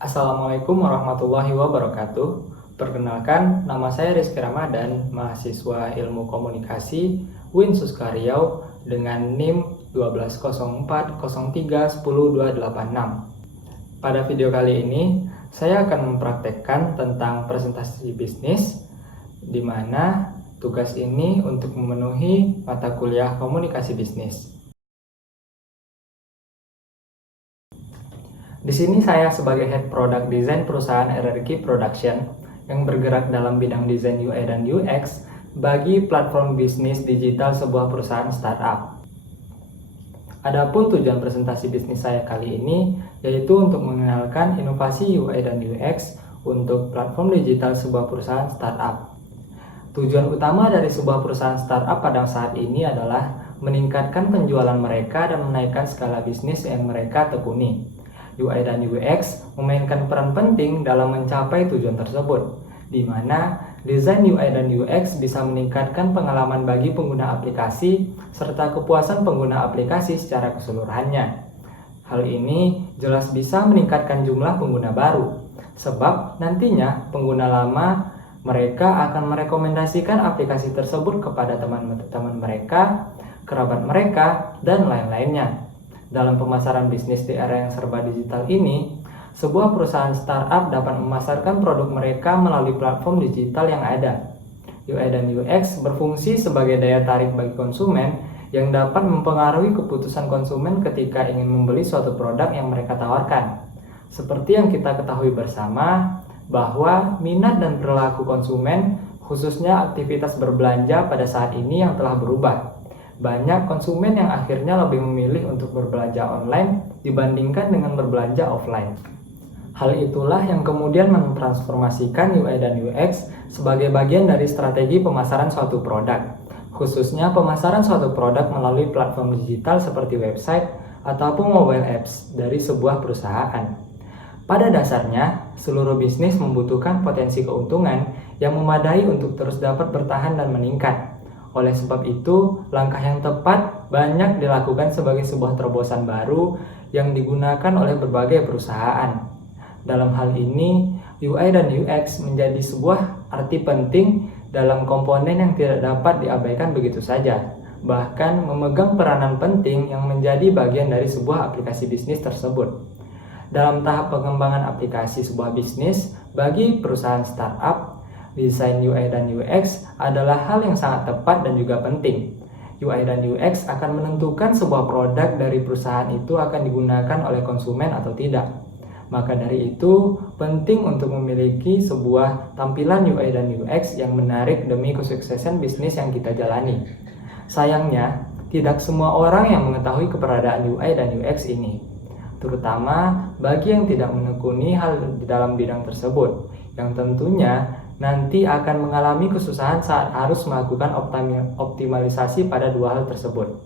Assalamualaikum warahmatullahi wabarakatuh. Perkenalkan, nama saya Rizky Ramadan, mahasiswa Ilmu Komunikasi UIN Suskaryau dengan NIM 12040310286. Pada video kali ini, saya akan mempraktekkan tentang presentasi bisnis, di mana tugas ini untuk memenuhi mata kuliah komunikasi bisnis. Di sini saya sebagai Head Product Design perusahaan RRQ Production yang bergerak dalam bidang desain UI dan UX bagi platform bisnis digital sebuah perusahaan startup. Adapun tujuan presentasi bisnis saya kali ini yaitu untuk mengenalkan inovasi UI dan UX untuk platform digital sebuah perusahaan startup. Tujuan utama dari sebuah perusahaan startup pada saat ini adalah meningkatkan penjualan mereka dan menaikkan skala bisnis yang mereka tekuni. UI dan UX memainkan peran penting dalam mencapai tujuan tersebut, di mana desain UI dan UX bisa meningkatkan pengalaman bagi pengguna aplikasi serta kepuasan pengguna aplikasi secara keseluruhannya. Hal ini jelas bisa meningkatkan jumlah pengguna baru, sebab nantinya pengguna lama mereka akan merekomendasikan aplikasi tersebut kepada teman-teman mereka, kerabat mereka, dan lain-lainnya. Dalam pemasaran bisnis di era yang serba digital ini, sebuah perusahaan startup dapat memasarkan produk mereka melalui platform digital yang ada. UI dan UX berfungsi sebagai daya tarik bagi konsumen yang dapat mempengaruhi keputusan konsumen ketika ingin membeli suatu produk yang mereka tawarkan. Seperti yang kita ketahui bersama, bahwa minat dan perilaku konsumen, khususnya aktivitas berbelanja pada saat ini yang telah berubah. Banyak konsumen yang akhirnya lebih memilih untuk berbelanja online dibandingkan dengan berbelanja offline. Hal itulah yang kemudian mentransformasikan UI dan UX sebagai bagian dari strategi pemasaran suatu produk, khususnya pemasaran suatu produk melalui platform digital seperti website ataupun mobile apps dari sebuah perusahaan. Pada dasarnya, seluruh bisnis membutuhkan potensi keuntungan yang memadai untuk terus dapat bertahan dan meningkat. Oleh sebab itu, langkah yang tepat banyak dilakukan sebagai sebuah terobosan baru yang digunakan oleh berbagai perusahaan. Dalam hal ini, UI dan UX menjadi sebuah arti penting dalam komponen yang tidak dapat diabaikan begitu saja, bahkan memegang peranan penting yang menjadi bagian dari sebuah aplikasi bisnis tersebut. Dalam tahap pengembangan aplikasi sebuah bisnis bagi perusahaan startup, desain UI dan UX adalah hal yang sangat tepat dan juga penting. UI dan UX akan menentukan sebuah produk dari perusahaan itu akan digunakan oleh konsumen atau tidak. Maka dari itu, penting untuk memiliki sebuah tampilan UI dan UX yang menarik demi kesuksesan bisnis yang kita jalani. Sayangnya, tidak semua orang yang mengetahui keberadaan UI dan UX ini, terutama bagi yang tidak menekuni hal di dalam bidang tersebut, yang tentunya nanti akan mengalami kesusahan saat harus melakukan optimalisasi pada dua hal tersebut.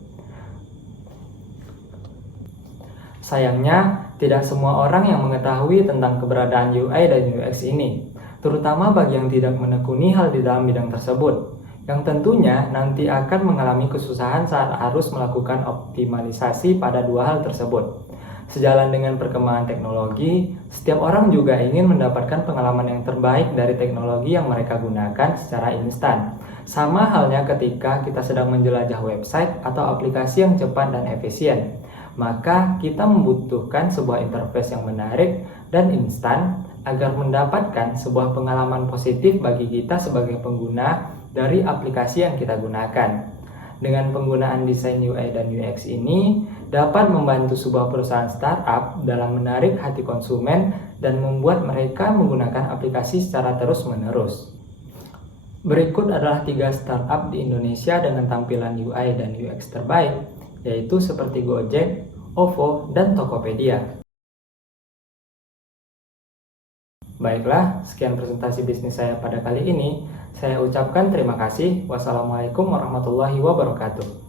Sayangnya, tidak semua orang yang mengetahui tentang keberadaan UI dan UX ini, terutama bagi yang tidak menekuni hal di dalam bidang tersebut, yang tentunya nanti akan mengalami kesusahan saat harus melakukan optimalisasi pada dua hal tersebut. Sejalan dengan perkembangan teknologi, setiap orang juga ingin mendapatkan pengalaman yang terbaik dari teknologi yang mereka gunakan secara instan. Sama halnya ketika kita sedang menjelajah website atau aplikasi yang cepat dan efisien. Maka kita membutuhkan sebuah interface yang menarik dan instan agar mendapatkan sebuah pengalaman positif bagi kita sebagai pengguna dari aplikasi yang kita gunakan. Dengan penggunaan desain UI dan UX ini dapat membantu sebuah perusahaan startup dalam menarik hati konsumen dan membuat mereka menggunakan aplikasi secara terus-menerus. Berikut adalah 3 startup di Indonesia dengan tampilan UI dan UX terbaik, yaitu seperti Gojek, OVO, dan Tokopedia. Baiklah, sekian presentasi bisnis saya pada kali ini. Saya ucapkan terima kasih. Wassalamualaikum warahmatullahi wabarakatuh.